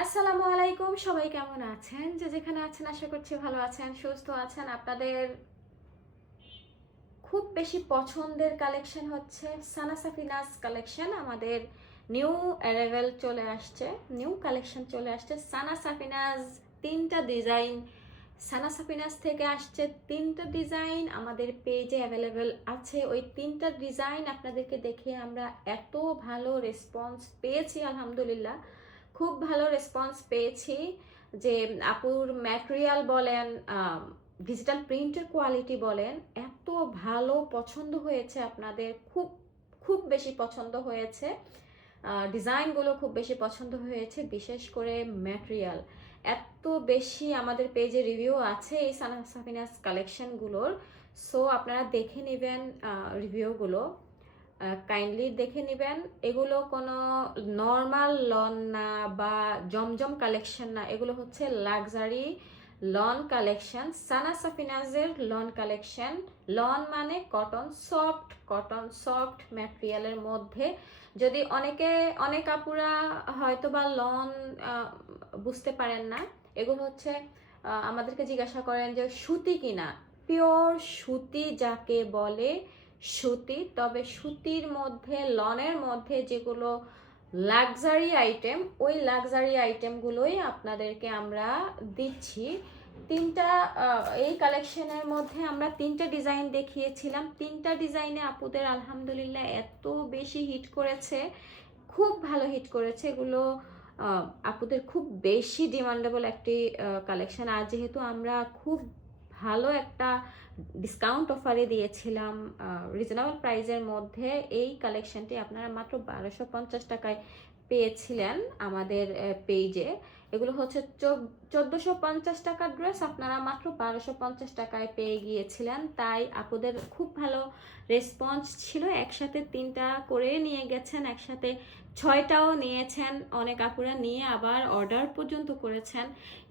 আসসালামু আলাইকুম, সবাই কেমন আছেন? যে যেখানে আছেন আশা করছি ভালো আছেন, সুস্থ আছেন। আপনাদের খুব বেশি পছন্দের কালেকশন হচ্ছে সানা সাফিনাস কালেকশন। আমাদের নিউ অ্যারাইভেল চলে আসছে, নিউ কালেকশন চলে আসছে সানা সাফিনাস। তিনটা ডিজাইন সানা সাফিনাস থেকে আসছে, তিনটা ডিজাইন আমাদের পেজে অ্যাভেলেবেল আছে। ওই তিনটা ডিজাইন আপনাদেরকে দেখে আমরা এত ভালো রেসপন্স পেয়েছি, আলহামদুলিল্লাহ খুব ভালো রেসপন্স পেয়েছি। যে আপুর ম্যাটেরিয়াল বলেন, ডিজিটাল প্রিন্টের কোয়ালিটি বলেন, এত ভালো পছন্দ হয়েছে আপনাদের, খুব খুব বেশি পছন্দ হয়েছে। ডিজাইনগুলো খুব বেশি পছন্দ হয়েছে, বিশেষ করে ম্যাটেরিয়াল এত বেশি। আমাদের পেজে রিভিউ আছে এই সানা সাফিনাস কালেকশনগুলোর, সো আপনারা দেখে নেবেন রিভিউগুলো, কাইন্ডলি দেখে নেবেন। এগুলো কোনো নর্মাল লন না বা জমজম কালেকশন না, এগুলো হচ্ছে লাক্সারি লন কালেকশন, সানা সাফিনাজের লন কালেকশন। লন মানে কটন সফট ম্যাটেরিয়ালের মধ্যে। যদি অনেক আপুরা হয়তো বা লন বুঝতে পারেন না, এগুলো হচ্ছে আমাদেরকে জিজ্ঞাসা করেন যে সুতি কিনা। পিওর সুতি যাকে বলে সুতি, তবে সুতির মধ্যে লনের মধ্যে যেগুলো লাক্সারি আইটেম, ওই লাক্সারি আইটেমগুলোই আপনাদেরকে আমরা দিচ্ছি। তিনটা এই কালেকশনের মধ্যে আমরা তিনটা ডিজাইন দেখিয়েছিলাম, তিনটা ডিজাইনে আপুদের আলহামদুলিল্লাহ এত বেশি হিট করেছে, খুব ভালো হিট করেছে এগুলো। আপুদের খুব বেশি ডিমান্ডেবল একটি কালেকশন। আর যেহেতু আমরা খুব ভালো একটা ডিসকাউন্ট অফারে দিয়েছিলাম রিজনেবল প্রাইসের মধ্যে, এই কালেকশনটি আপনারা মাত্র 1250 টাকায় পেয়েছিলেন আমাদের পেজে। এগুলো হচ্ছে 1450 টাকার ড্রেস, আপনারা মাত্র 1250 টাকায় পেয়ে গিয়েছিলেন। তাই আপুদের খুব ভালো রেসপন্স ছিল। একসাথে তিনটা করে নিয়ে গেছেন, একসাথে 6টাও নিয়েছেন, অনেক আপুরা নিয়ে আবার অর্ডার পর্যন্ত করেছেন।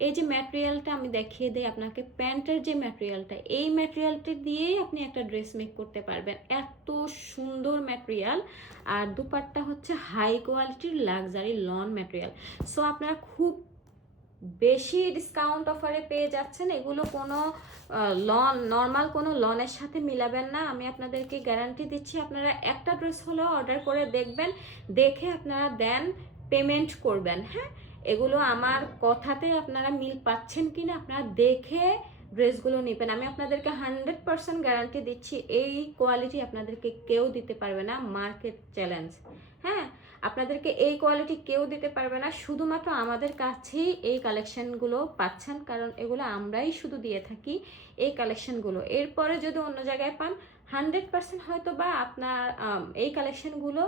এই যে ম্যাটেরিয়ালটা আমি দেখিয়ে দিই আপনাকে, প্যান্টের যে ম্যাটেরিয়ালটা, এই ম্যাটেরিয়ালটা দিয়েই আপনি একটা ড্রেস মেক করতে পারবেন, এত সুন্দর ম্যাটেরিয়াল। আর দুপাট্টা হচ্ছে হাই কোয়ালিটির লাক্সারি লন ম্যাটেরিয়াল। সো আপনারা খুব বেশি ডিসকাউন্ট অফারে পেয়ে যাচ্ছেন। এগুলো কোনো লন, নর্মাল কোনো লনের সাথে মিলাবেন না, আমি আপনাদেরকে গ্যারান্টি দিচ্ছি। আপনারা একটা ড্রেস হলেও অর্ডার করে দেখবেন, দেখে আপনারা দেন পেমেন্ট করবেন। হ্যাঁ, এগুলো আমার কথাতে আপনারা মিল পাচ্ছেন কিনা আপনারা দেখে ড্রেসগুলো নেবেন। আমি আপনাদেরকে 100% গ্যারান্টি দিচ্ছি, এই কোয়ালিটি আপনাদেরকে কেউ দিতে পারবে না, মার্কেট চ্যালেঞ্জ। হ্যাঁ, আপনাদেরকে এই কোয়ালিটি কেউ দিতে পারবে না, শুধুমাত্র আমাদের কাছেই এই কালেকশনগুলো পাচ্ছেন, কারণ এগুলো আমরাই শুধু দিয়ে থাকি এই কালেকশনগুলো। এরপরে যদি অন্য জায়গায় পান 100% হয়তো বা আপনার এই কালেকশনগুলো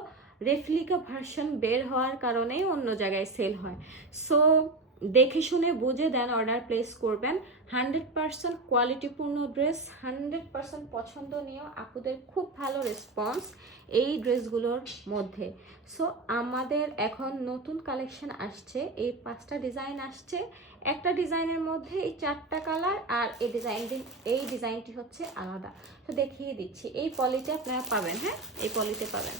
রেপ্লিকা ভার্সন বের হওয়ার কারণেই অন্য জায়গায় সেল হয়। সো দেখে শুনে বুঝে দেন অর্ডার প্লেস করবেন। 100% কোয়ালিটিপূর্ণ ড্রেস, 100% পছন্দনীয়, আপুদের খুব ভালো রেসপন্স এই ড্রেসগুলোর মধ্যে। সো আমাদের এখন নতুন কালেকশন আসছে, এই 5টা ডিজাইন আসছে। একটা ডিজাইনের মধ্যে এই 4টা কালার, আর এই ডিজাইনটি হচ্ছে আলাদা। তো দেখিয়ে দিচ্ছি, এই পলিতে আপনারা পাবেন। হ্যাঁ, এই পলিতে পাবেন।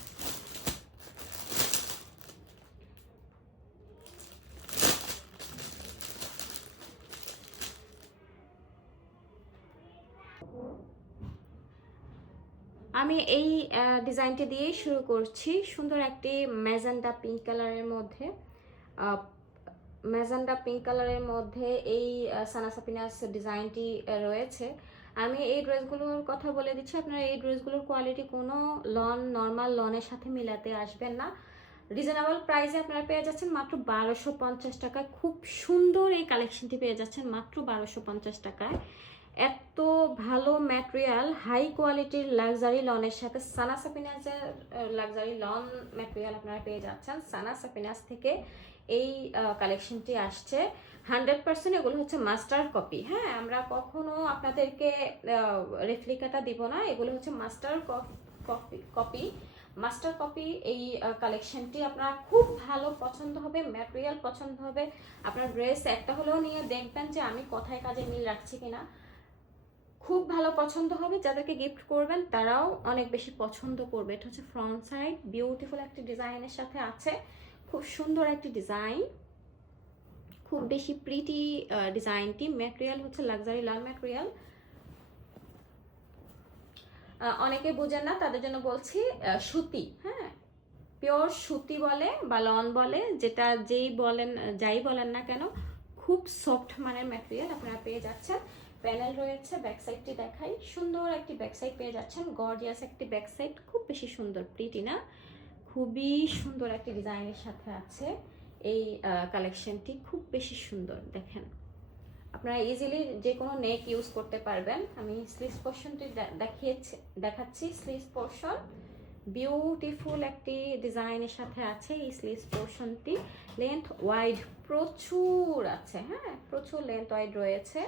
আমি এই ডিজাইনটি দিয়েই শুরু করছি। সুন্দর একটি ম্যাজেন্ডা পিঙ্ক কালারের মধ্যে, ম্যাজেন্ডা পিঙ্ক কালারের মধ্যে এই সানা সাফিনাস ডিজাইনটি রয়েছে। আমি এই ড্রেসগুলোর কথা বলে দিচ্ছি, আপনারা এই ড্রেসগুলোর কোয়ালিটি কোনো লন, নর্মাল লনের সাথে মিলাতে আসবেন না। রিজনেবল প্রাইসে আপনারা পেয়ে যাচ্ছেন মাত্র 1250 টাকায়। খুব সুন্দর এই কালেকশনটি পেয়ে যাচ্ছেন মাত্র 1250 টাকায়। এত ভালো ম্যাটেরিয়াল, হাই কোয়ালিটির লাক্সারি লনের সাথে সানা সাফিনাসের লাক্সারি লন ম্যাটেরিয়াল আপনারা পেয়ে যাচ্ছেন। সানা সাফিনাস থেকে এই কালেকশনটি আসছে 100%। এগুলো হচ্ছে মাস্টার কপি। হ্যাঁ, আমরা কখনো আপনাদেরকে রেপ্লিকাটা দিব না, এগুলো হচ্ছে মাস্টার কপি। মাস্টার কপি এই কালেকশনটি আপনার খুব ভালো পছন্দ হবে, ম্যাটেরিয়াল পছন্দ হবে। আপনার ড্রেস একটা হলেও নিয়ে দেখবেন যে আমি কথায় কাজে মিল রাখছি কিনা, খুব ভালো পছন্দ হবে। যাদেরকে গিফট করবেন তারাও অনেক বেশি পছন্দ করবে। এটা হচ্ছে ফ্রন্ট সাইড, বিউটিফুল একটি ডিজাইনের সাথে আছে, খুব সুন্দর একটি ডিজাইন। খুব বেশি প্রিটি ডিজাইনটি। ম্যাটেরিয়াল হচ্ছে লাক্সারি লাল ম্যাটেরিয়াল। অনেকে বোঝেন না, তাদের জন্য বলছি, সুতি, হ্যাঁ, পিওর সুতি বলে বা লন বলে, যেটা যাই বলেন না কেন, খুব সফট মানের ম্যাটেরিয়াল আপনারা পেয়ে যাচ্ছেন। প্যানেল রয়েছে, ব্যাক সাইডটি দেখাই, সুন্দর একটি ব্যাক সাইড পেয়ে যাচ্ছেন, গর্জিয়াস একটি ব্যাক সাইড, খুব বেশি সুন্দর, প্রিটি না, খুবই সুন্দর একটি ডিজাইনের সাথে আছে এই কালেকশনটি, খুব বেশি সুন্দর। দেখেন, আপনারা ইজিলি যে কোনো নেক ইউজ করতে পারবেন। আমি স্লিভস পোর্শনটি দেখাচ্ছি। স্লিভস পোর্শন বিউটিফুল একটি ডিজাইনের সাথে আছে এই স্লিভস পোর্শনটি। লেন্থ ওয়াইড প্রচুর আছে, হ্যাঁ, প্রচুর লেন্থ ওয়াইড রয়েছে।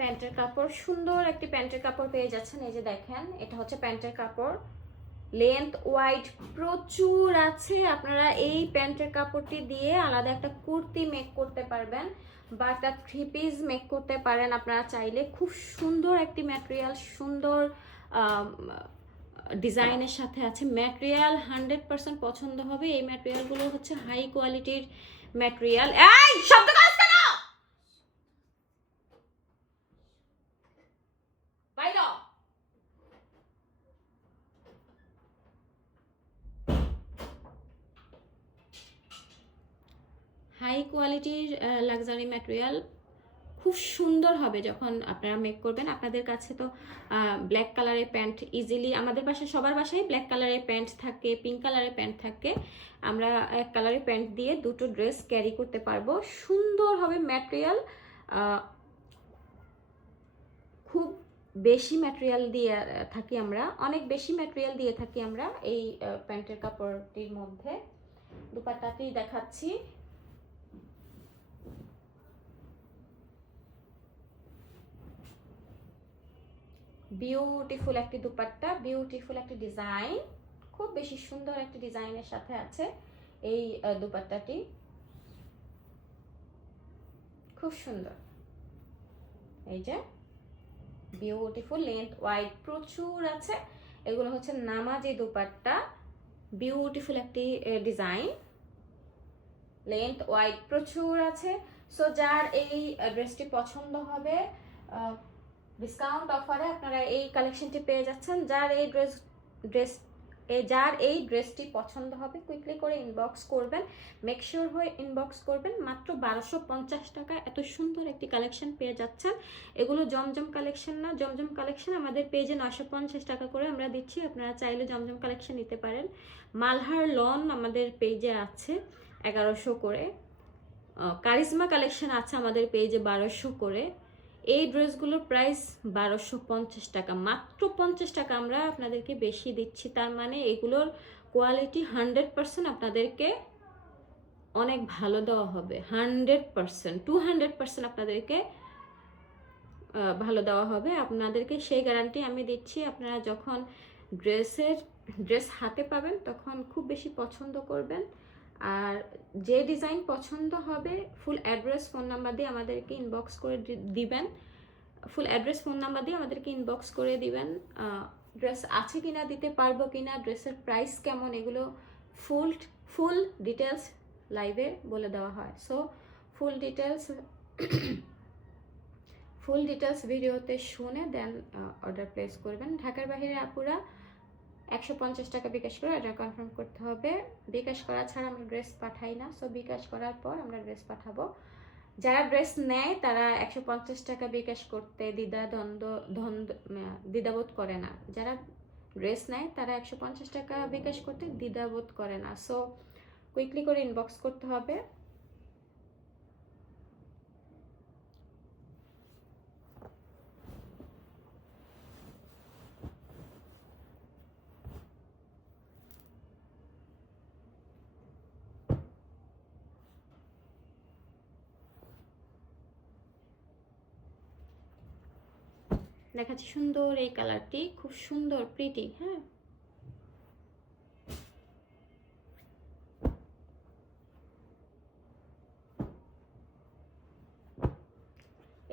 প্যান্টের কাপড়, সুন্দর একটি প্যান্টের কাপড় পেয়ে যাচ্ছেন। এই যে দেখেন, এটা হচ্ছে প্যান্টের কাপড়, লেন্থ ওয়াইড প্রচুর আছে। আপনারা এই প্যান্টের কাপড়টি দিয়ে আলাদা একটা কুর্তি মেক করতে পারবেন বা একটা থ্রি পিস মেক করতে পারেন আপনারা চাইলে। খুব সুন্দর একটি ম্যাটেরিয়াল, সুন্দর ডিজাইনের সাথে আছে। ম্যাটেরিয়াল 100% পছন্দ হবে। এই ম্যাটেরিয়ালগুলো হচ্ছে হাই কোয়ালিটির ম্যাটেরিয়াল। এই শব্দ করছ কেন? বাইরে হাই কোয়ালিটির লাক্সারি ম্যাটেরিয়াল, খুব সুন্দর হবে যখন আপনারা মেক করবেন। আপনাদের কাছে তো ব্ল্যাক কালারের প্যান্ট ইজিলি, আমাদের বাসায় সবার বাসায় ব্ল্যাক কালারের প্যান্ট থাকে, পিঙ্ক কালারের প্যান্ট থাকে, আমরা এক কালারের প্যান্ট দিয়ে দুটো ড্রেস ক্যারি করতে পারবো। সুন্দর হবে ম্যাটেরিয়াল, খুব বেশি ম্যাটেরিয়াল দিয়ে থাকি আমরা, অনেক বেশি ম্যাটেরিয়াল দিয়ে থাকি আমরা এই প্যান্টের কাপড়টির মধ্যে। দুপাট্টাটি দেখাচ্ছি, বিউটিফুল একটি দুপাট্টা, বিউটিফুল একটি ডিজাইন, খুব বেশি সুন্দর একটি ডিজাইনের সাথে আছে এই দুপাট্টাটি, খুব সুন্দর। এই যে বিউটিফুল, লেন্থ ওয়াইড প্রচুর আছে। এগুলো হচ্ছে নামাজি দুপাট্টা, বিউটিফুল একটি ডিজাইন, লেন্থ ওয়াইড প্রচুর আছে। সো যার এই ড্রেসটি পছন্দ হবে, ডিসকাউন্ট অফারে আপনারা এই কালেকশনটি পেয়ে যাচ্ছেন। যার এই ড্রেসটি পছন্দ হবে কুইকলি করে ইনবক্স করবেন, মেক শিওর হয়ে ইনবক্স করবেন। মাত্র 1250 টাকা এত সুন্দর একটি কালেকশন পেয়ে যাচ্ছেন। এগুলো জমজম কালেকশন না, জমজম কালেকশন আমাদের পেজে 950 টাকা করে আমরা দিচ্ছি, আপনারা চাইলে জমজম কালেকশন নিতে পারেন। মালহার লন আমাদের পেজে আছে 1100 করে, কারিজমা কালেকশন আছে আমাদের পেজে 1200 করে। এই ড্রেসগুলোর প্রাইস 1250 টাকা, মাত্র 50 টাকা আমরা আপনাদেরকে বেশি দিচ্ছি। তার মানে এগুলোর কোয়ালিটি 100% আপনাদেরকে অনেক ভালো দেওয়া হবে, 100% 200% আপনাদেরকে ভালো দেওয়া হবে। আপনাদেরকে সেই গ্যারান্টি আমি দিচ্ছি। আপনারা যখন ড্রেস হাতে পাবেন তখন খুব বেশি পছন্দ করবেন, আর যে ডিজাইন পছন্দ হবে ফুল অ্যাড্রেস ফোন নাম্বার দিয়ে আমাদেরকে ইনবক্স করে দিবেন, ফুল অ্যাড্রেস ফোন নাম্বার দিয়ে আমাদেরকে ইনবক্স করে দিবেন। ড্রেস আছে কিনা, দিতে পারবো কিনা, ড্রেসের প্রাইস কেমন, এগুলো ফুল ডিটেলস লাইভে বলে দেওয়া হয়। সো ফুল ডিটেলস ভিডিওতে শুনে দেন অর্ডার প্লেস করবেন। ঢাকার বাইরে আপুরা 150 টাকা বিকাশ করে অর্ডার কনফার্ম করতে হবে। বিকাশ করা ছাড়া আমরা ড্রেস পাঠাই না, সো বিকাশ করার পর আমরা ড্রেস পাঠাবো। যারা ড্রেস নেয় তারা 150 টাকা বিকাশ করতে দ্বিধাবোধ করে না। যারা ড্রেস নেয় তারা 150 টাকা বিকাশ করতে দ্বিধাবোধ করে না। সো কুইকলি করে ইনবক্স করতে হবে। দেখাচ্ছি সুন্দর এই কালারটি, খুব সুন্দর প্রিটি। হ্যাঁ,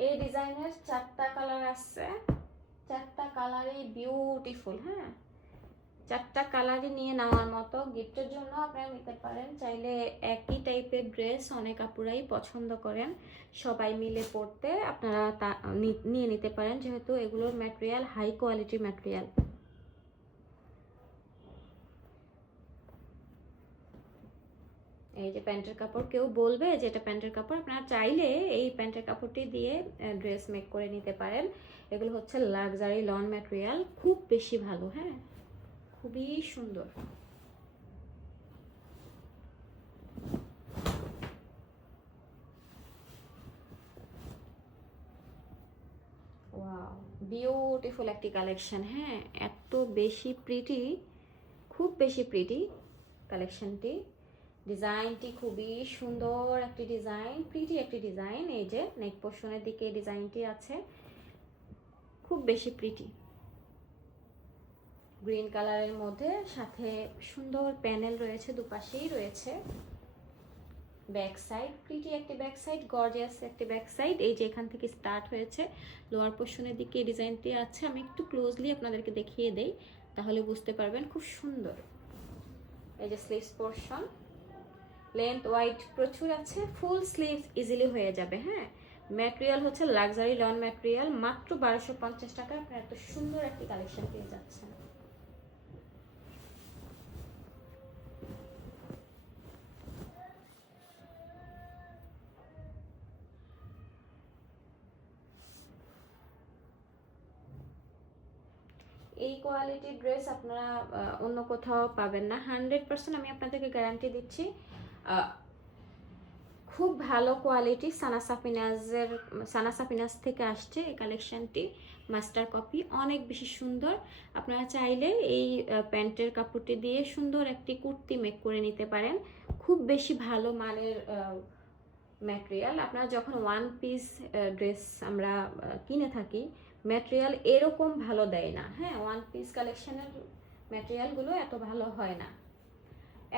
এই ডিজাইনের 4টা কালার আছে, 4টা কালারই বিউটিফুল। হ্যাঁ, 4টা কালারই নিয়ে নেওয়ার মতো, গিফটের জন্য আপনারা নিতে পারেন। চাইলে একই টাইপের ড্রেস অনেক আপুরাই পছন্দ করেন, সবাই মিলে পরতে আপনারা নিয়ে নিতে পারেন, যেহেতু এগুলোর ম্যাটেরিয়াল হাই কোয়ালিটির ম্যাটেরিয়াল। এই যে প্যান্টের কাপড়, কেউ বলবে যে এটা প্যান্টের কাপড়, আপনারা চাইলে এই প্যান্টের কাপড়টি দিয়ে ড্রেস মেক করে নিতে পারেন। এগুলো হচ্ছে লাক্সারি লন ম্যাটেরিয়াল, খুব বেশি ভালো। হ্যাঁ, খুবই সুন্দর। ওয়াও, বিউটিফুল একটি কালেকশন। হ্যাঁ, এত বেশি প্রিটি, খুব বেশি প্রিটি কালেকশনটি। ডিজাইনটি খুবই সুন্দর একটি ডিজাইন, প্রিটি একটি ডিজাইন। এই যে নেক পোর্শনের দিকে ডিজাইনটি আছে, খুব বেশি প্রিটি। গ্রিন কালারের মধ্যে সাথে সুন্দর প্যানেল রয়েছে, দুপাশেই রয়েছে। ব্যাক সাইড প্রিটি একটি ব্যাক সাইড, গর্জিয়াস একটি ব্যাক সাইড। এই যে এখান থেকে স্টার্ট হয়েছে, লোয়ার পোর্শনের দিকে এই ডিজাইনটি আছে। আমি একটু ক্লোজলি আপনাদেরকে দেখিয়ে দেই, তাহলে বুঝতে পারবেন, খুব সুন্দর। এই যে স্লিভস পোর্শন, লেন্থ ওয়াইড প্রচুর আছে, ফুল স্লিভস ইজিলি হয়ে যাবে। হ্যাঁ, ম্যাটেরিয়াল হচ্ছে লাক্সারি লন ম্যাটেরিয়াল, মাত্র 1250 টাকা আপনারা এত সুন্দর একটি কালেকশন পেয়ে যাচ্ছেন। এই কোয়ালিটির ড্রেস আপনারা অন্য কোথাও পাবেন না, 100% আমি আপনাদেরকে গ্যারান্টি দিচ্ছি। খুব ভালো কোয়ালিটি, সানা সাফিনাজ থেকে আসছে এই কালেকশনটি, মাস্টার কপি, অনেক বেশি সুন্দর। আপনারা চাইলে এই প্যান্টের কাপড়টি দিয়ে সুন্দর একটি কুর্তি মেক করে নিতে পারেন, খুব বেশি ভালো মানের ম্যাটেরিয়াল। আপনারা যখন ওয়ান পিস ড্রেস আমরা কিনে থাকি, ম্যাটেরিয়াল এরকম ভালো দেয় না। হ্যাঁ, ওয়ান পিস কালেকশনের ম্যাটেরিয়ালগুলো এত ভালো হয় না,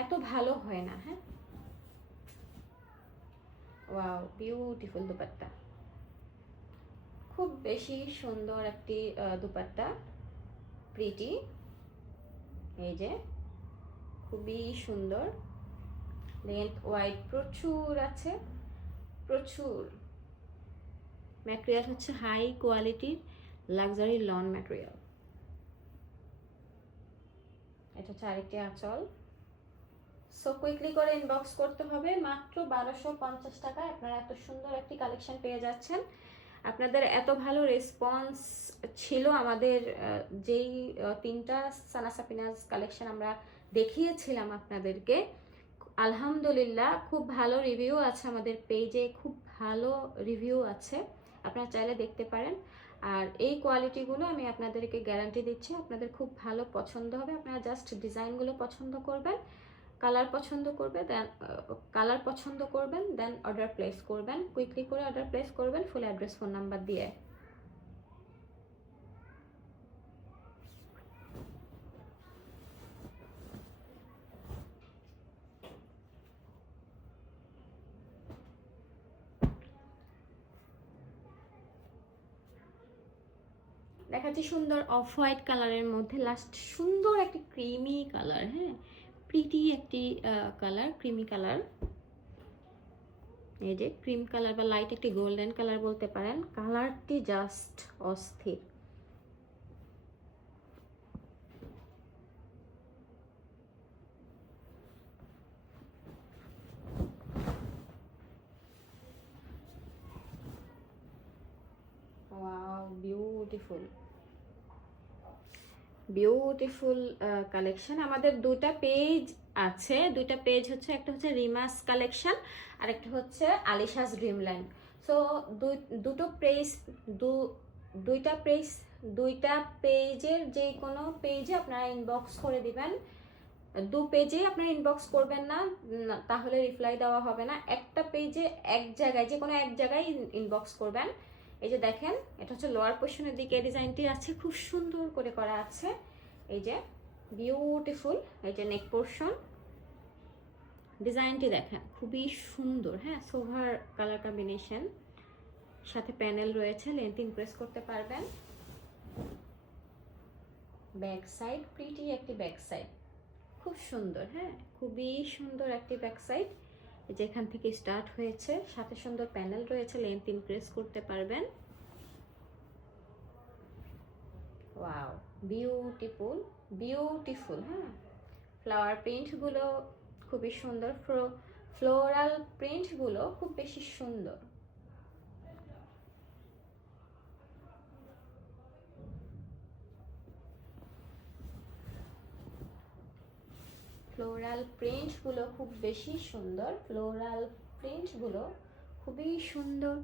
এত ভালো হয় না। হ্যাঁ, ওয়াও, বিউটিফুল দুপাট্টা, খুব বেশি সুন্দর একটি দুপাট্টা, প্রিটি। এই যে খুবই সুন্দর, লেন্থ ওয়াইড প্রচুর আছে, প্রচুর। ম্যাটেরিয়াল হচ্ছে হাই কোয়ালিটির লাক্সারি লন ম্যাটেরিয়াল। এটা হচ্ছে আরেকটি আঁচল। সো কুইকলি করে ইনবক্স করতে হবে, মাত্র 1250 টাকায় আপনারা এত সুন্দর একটি কালেকশন পেয়ে যাচ্ছেন। আপনাদের এত ভালো রেসপন্স ছিল আমাদের যেই 3টা সানা সাফিনাজ কালেকশন আমরা দেখিয়েছিলাম আপনাদেরকে, আলহামদুলিল্লাহ খুব ভালো রিভিউ আছে আমাদের পেজে, খুব ভালো রিভিউ আছে, আপনারা চাইলে দেখতে পারেন। আর এই কোয়ালিটিগুলো আমি আপনাদেরকে গ্যারান্টি দিচ্ছি আপনাদের খুব ভালো পছন্দ হবে। আপনারা জাস্ট ডিজাইনগুলো পছন্দ করবেন, কালার পছন্দ করবেন, দেন অর্ডার প্লেস করবেন, কুইকলি করে অর্ডার প্লেস করবেন ফুল অ্যাড্রেস ফোন নাম্বার দিয়ে। দেখাচ্ছি সুন্দর অফ হোয়াইট কালারের মধ্যে লাস্ট সুন্দর একটি ক্রিমি কালার। হ্যাঁ, প্রিটি একটি কালার, ক্রিমি কালার। এই যে ক্রিম কালার বা লাইট একটি গোল্ডেন কালার বলতে পারেন, কালারটি জাস্ট অস্থির। Wow, beautiful, beautiful collection. আমাদের দুটা পেজ আছে, দুইটা পেজ হচ্ছে, একটা হচ্ছে রিমাস কালেকশন আর একটা হচ্ছে আলিশাস ড্রিমল্যান্ড। সো দুইটা পেজের যে কোনো পেজে আপনারা ইনবক্স করে দিবেন। দু পেজে আপনারা ইনবক্স করবেন না, তাহলে রিপ্লাই দেওয়া হবে না। একটা পেজে এক জায়গায়, যে কোনো এক জায়গায় ইনবক্স করবেন। এই যে দেখেন, এটা হচ্ছে লোয়ার পোর্শনের দিকে ডিজাইনটি আছে, খুব সুন্দর করে করা আছে। এই যে বিউটিফুল, এই যে নেক পোর্শন, ডিজাইনটি দেখেন খুবই সুন্দর। হ্যাঁ, সোভার কালার কম্বিনেশন, সাথে প্যানেল রয়েছে, লেন্থ ইনক্রিজ করতে পারবেন। ব্যাক সাইড, প্রিটি একটি ব্যাক সাইড, খুব সুন্দর। হ্যাঁ, খুবই সুন্দর একটি ব্যাক সাইড, যেখান থেকে স্টার্ট হয়েছে, সাথে সুন্দর প্যানেল রয়েছে, লেন্থ ইনক্রিজ করতে পারবেন। Wow, beautiful beautiful. হ্যাঁ, ফ্লাওয়ার প্রিন্টগুলো খুবই সুন্দর, ফ্লোরাল প্রিন্টগুলো খুব বেশি সুন্দর। ফ্লোরাল প্রিন্টগুলো খুব বেশি সুন্দর, ফ্লোরাল প্রিন্টগুলো খুবই সুন্দর,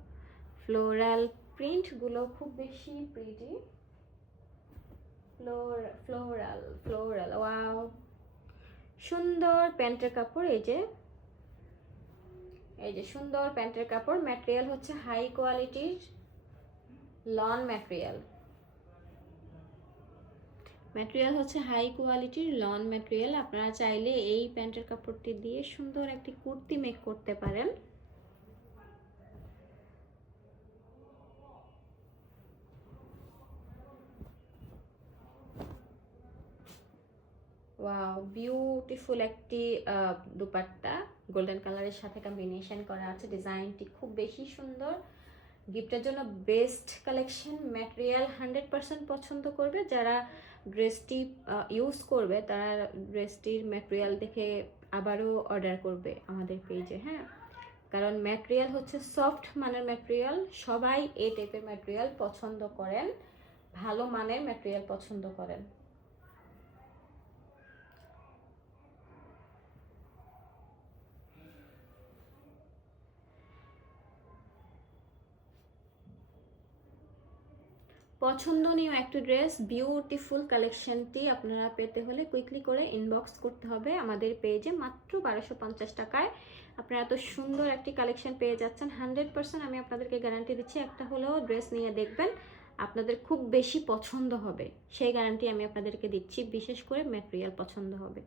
ফ্লোরাল প্রিন্টগুলো খুব বেশি প্রিটি। ফ্লোরাল ফ্লোরাল, ওয়াও, সুন্দর প্যান্টের কাপড়। এই যে সুন্দর প্যান্টের কাপড়, ম্যাটেরিয়াল হচ্ছে হাই কোয়ালিটির লন ম্যাটেরিয়াল। ম্যাটেরিয়াল হচ্ছে হাই কোয়ালিটির লন ম্যাটেরিয়াল। আপনারা চাইলে এই প্যান্টের কাপড়টি দিয়ে সুন্দর একটি কুর্তি মেক করতে পারেন। ওয়াও, বিউটিফুল একটি দুপাট্টা, গোল্ডেন কালারের সাথে কম্বিনেশন করা আছে, ডিজাইনটি খুব বেশি সুন্দর। গিফটের জন্য বেস্ট কালেকশন। ম্যাটেরিয়াল 100% পছন্দ করবে যারা ড্রেসটি ইউজ করবে, তারা ড্রেসটির ম্যাটেরিয়াল দেখে আবারও অর্ডার করবে আমাদের পেজে। হ্যাঁ, কারণ ম্যাটেরিয়াল হচ্ছে সফট মানের ম্যাটেরিয়াল, সবাই এই টাইপের ম্যাটেরিয়াল পছন্দ করেন, ভালো মানের ম্যাটেরিয়াল পছন্দ করেন। পছন্দনীয় একটি ড্রেস, বিউটিফুল কালেকশনটি আপনারা পেতে হলে কুইকলি করে ইনবক্স করতে হবে আমাদের পেজে। মাত্র 1250 টাকায় আপনারা এত সুন্দর একটি কালেকশন পেয়ে যাচ্ছেন। 100% আমি আপনাদেরকে গ্যারান্টি দিচ্ছি, একটা হলেও ড্রেস নিয়ে দেখবেন, আপনাদের খুব বেশি পছন্দ হবে, সেই গ্যারান্টি আমি আপনাদেরকে দিচ্ছি। বিশেষ করে ম্যাটেরিয়াল পছন্দ হবে।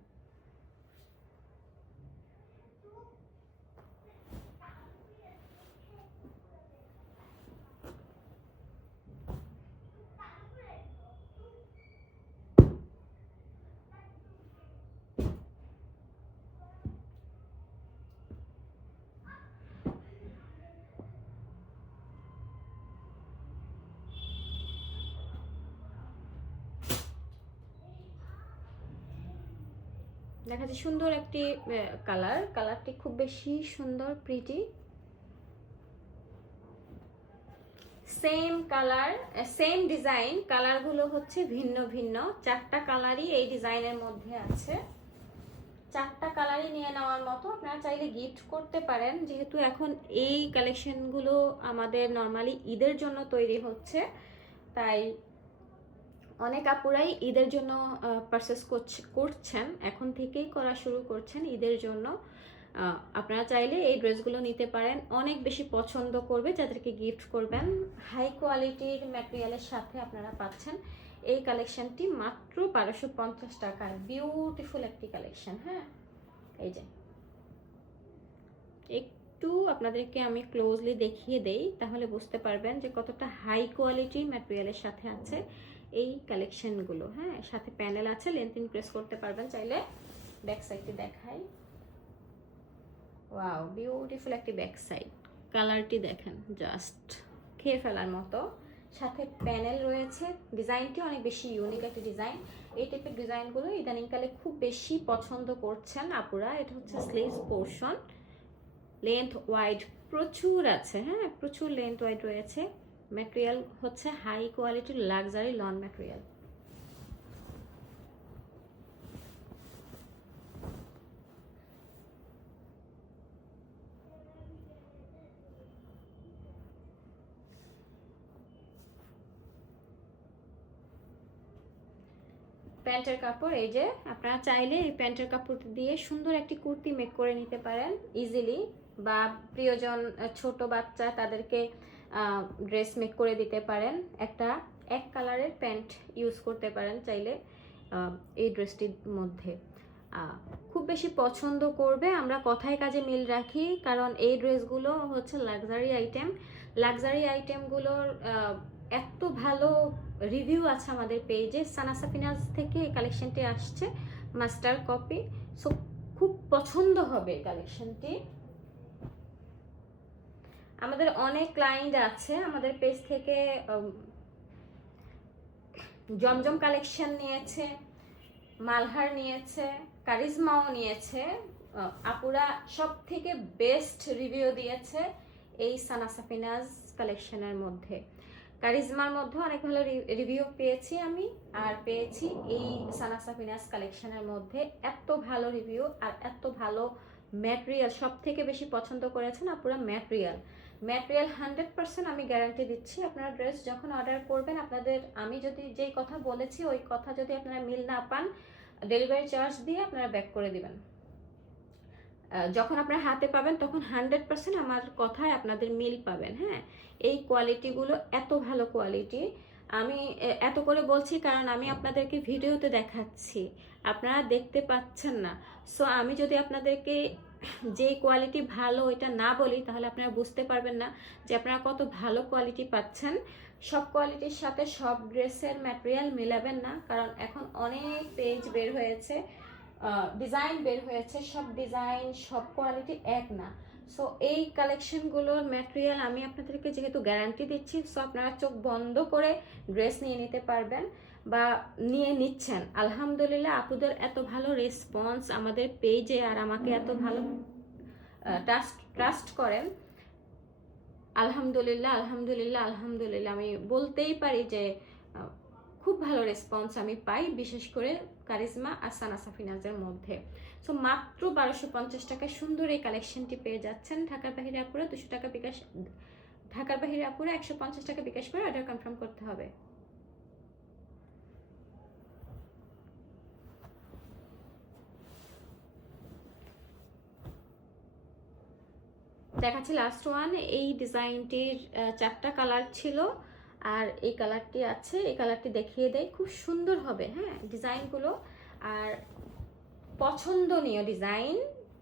দেখা যাচ্ছে সুন্দর একটি কালারটি খুব বেশি সুন্দর, pretty. Same colour, same design, কালারগুলো হচ্ছে ভিন্ন ভিন্ন। 4টা কালারই এই ডিজাইনের মধ্যে আছে, 4টা কালারই নিয়ে নেওয়ার মতো। আপনারা চাইলে গিফট করতে পারেন, যেহেতু এখন এই কালেকশনগুলো আমাদের নর্মালি ঈদের জন্য তৈরি হচ্ছে, তাই অনেক আপুরাই ঈদের জন্য পারচেস করছেন, এখন থেকেই করা শুরু করছেন ঈদের জন্য। আপনারা চাইলে এই ড্রেসগুলো নিতে পারেন, অনেক বেশি পছন্দ করবে যাদেরকে গিফট করবেন। হাই কোয়ালিটির ম্যাটেরিয়ালের সাথে আপনারা পাচ্ছেন এই কালেকশনটি মাত্র 1250 টাকায়। বিউটিফুল একটি কালেকশন। হ্যাঁ, এই যে একটু আপনাদেরকে আমি ক্লোজলি দেখিয়ে দেই, তাহলে বুঝতে পারবেন যে কতটা হাই কোয়ালিটি ম্যাটেরিয়ালের সাথে আছে এই কালেকশনগুলো। হ্যাঁ, সাথে প্যানেল আছে, লেন্থ ইনক্রিজ করতে পারবেন চাইলে। ব্যাক সাইডটি দেখাই। ওয়াও, বিউটিফুল একটি ব্যাক সাইড, কালারটি দেখেন জাস্ট খেয়ে ফেলার মতো। সাথে প্যানেল রয়েছে, ডিজাইনটি অনেক বেশি ইউনিক একটি ডিজাইন। এই টাইপের ডিজাইনগুলো ইদানিংকালে খুব বেশি পছন্দ করছেন আপুরা। এটা হচ্ছে স্লিভস পোর্শন, লেন্থ ওয়াইড প্রচুর আছে। হ্যাঁ, প্রচুর লেন্থ ওয়াইড রয়েছে। ম্যাটেরিয়াল হচ্ছে হাই কোয়ালিটির লাক্সারি লন ম্যাটেরিয়াল। প্যান্টের কাপড়, এই যে আপনারা চাইলে এই প্যান্টের কাপড় দিয়ে সুন্দর একটি কুর্তি মেক করে নিতে পারেন ইজিলি, বা প্রিয়জন ছোট বাচ্চা তাদেরকে ড্রেস মেক করে দিতে পারেন। একটা এক কালারের প্যান্ট ইউজ করতে পারেন চাইলে এই ড্রেসটির মধ্যে। খুব বেশি পছন্দ করবে, আমরা কথায় কাজে মিল রাখি, কারণ এই ড্রেসগুলো হচ্ছে লাক্সারি আইটেম। লাক্সারি আইটেমগুলোর এত ভালো রিভিউ আছে আমাদের পেজে। সানা সাফিনাজ থেকে এই কালেকশনটি আসছে, মাস্টার কপি। সো খুব পছন্দ হবে এই কালেকশনটি। আমাদের অনেক ক্লায়েন্ট আছে আমাদের পেজ থেকে, জমজম কালেকশন নিয়েছে, মালহার নিয়েছে, কারিজমাও নিয়েছে। আপুরা সব থেকে বেস্ট রিভিউ দিয়েছে এই সানা সাফিনাজ কালেকশনের মধ্যে। কারিজমার মধ্যে অনেক ভালো রিভিউ পেয়েছি আমি, আর পেয়েছি এই সানা সাফিনাজ কালেকশনের মধ্যে। এত ভালো রিভিউ আর এত ভালো ম্যাটেরিয়াল, সব থেকে বেশি পছন্দ করেছেন আপুরা ম্যাটেরিয়াল। 100% আমি গ্যারান্টি দিচ্ছি। আপনারা ড্রেস যখন অর্ডার করবেন, আপনাদের আমি যদি যেই কথা বলেছি ওই কথা যদি আপনারা মিল না পান, ডেলিভারি চার্জ দিয়ে আপনারা ব্যাক করে দিবেন। যখন আপনারা হাতে পাবেন তখন 100% আমার কথায় আপনাদের মিল পাবেন। হ্যাঁ, এই কোয়ালিটিগুলো এত ভালো কোয়ালিটি। আমি এত করে বলছি কারণ আমি আপনাদেরকে ভিডিওতে দেখাচ্ছি, আপনারা দেখতে পাচ্ছেন না। সো আমি যদি আপনাদেরকে যে কোয়ালিটি ভালো এটা না বলি, তাহলে আপনারা বুঝতে পারবেন না যে আপনারা কত ভালো কোয়ালিটি পাচ্ছেন। সব কোয়ালিটির সাথে সব ড্রেসের ম্যাটেরিয়াল মেলাবেন না, কারণ এখন অনেক পেজ বের হয়েছে, ডিজাইন বের হয়েছে, সব ডিজাইন সব কোয়ালিটি এক না। সো এই কালেকশনগুলোর ম্যাটেরিয়াল আমি আপনাদেরকে যেহেতু গ্যারান্টি দিচ্ছি, সো আপনারা চোখ বন্ধ করে ড্রেস নিয়ে নিতে পারবেন বা নিয়ে নিচ্ছেন। আলহামদুলিল্লাহ, আপুদের এত ভালো রেসপন্স আমাদের পেজে, আর আমাকে এত ভালো ট্রাস্ট করেন। আলহামদুলিল্লাহ আলহামদুলিল্লাহ আলহামদুলিল্লাহ, আমি বলতেই পারি যে খুব ভালো রেসপন্স আমি পাই, বিশেষ করে কারিজমা আর সানা সাফিনাজের মধ্যে। সো মাত্র 1250 টাকায় সুন্দর এই কালেকশনটি পেয়ে যাচ্ছেন। ঢাকার বাইরে আপুরা 200 টাকা বিকাশ, ঢাকার বাইরে আপুরা 150 টাকা বিকাশ করে অর্ডার কনফার্ম করতে হবে। দেখাচ্ছি লাস্ট ওয়ান। এই ডিজাইনটির 4টা কালার ছিল, আর এই কালারটি আছে। এই কালারটি দেখিয়ে দেয়, খুব সুন্দর হবে। হ্যাঁ, ডিজাইনগুলো আর পছন্দনীয় ডিজাইন,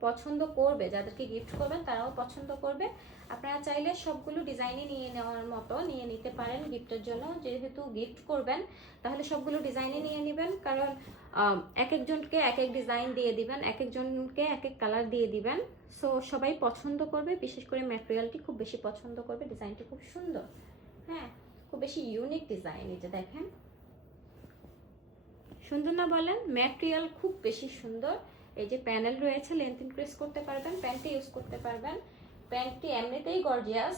পছন্দ করবে, যাদেরকে গিফট করবেন তারাও পছন্দ করবে। আপনারা চাইলে সবগুলো ডিজাইনই নিয়ে নেওয়ার মতো নিয়ে নিতে পারেন গিফটের জন্য। যেহেতু গিফট করবেন তাহলে সবগুলো ডিজাইনই নিয়ে নেবেন, কারণ এক একজনকে এক এক ডিজাইন দিয়ে দিবেন, এক একজনকে এক এক কালার দিয়ে দিবেন। সো সবাই পছন্দ করবে, বিশেষ করে ম্যাটেরিয়ালটি খুব বেশি পছন্দ করবে। ডিজাইনটি খুব সুন্দর, হ্যাঁ, খুব বেশি ইউনিক ডিজাইন। এই যে দেখেন, সুন্দর না বলেন? ম্যাটেরিয়াল খুব বেশি সুন্দর। এই যে প্যানেল রয়েছে, লেন্থ ইনক্রিজ করতে পারবেন, প্যান্টটি ইউজ করতে পারবেন। প্যান্টটি এমনিতেই গর্জিয়াস,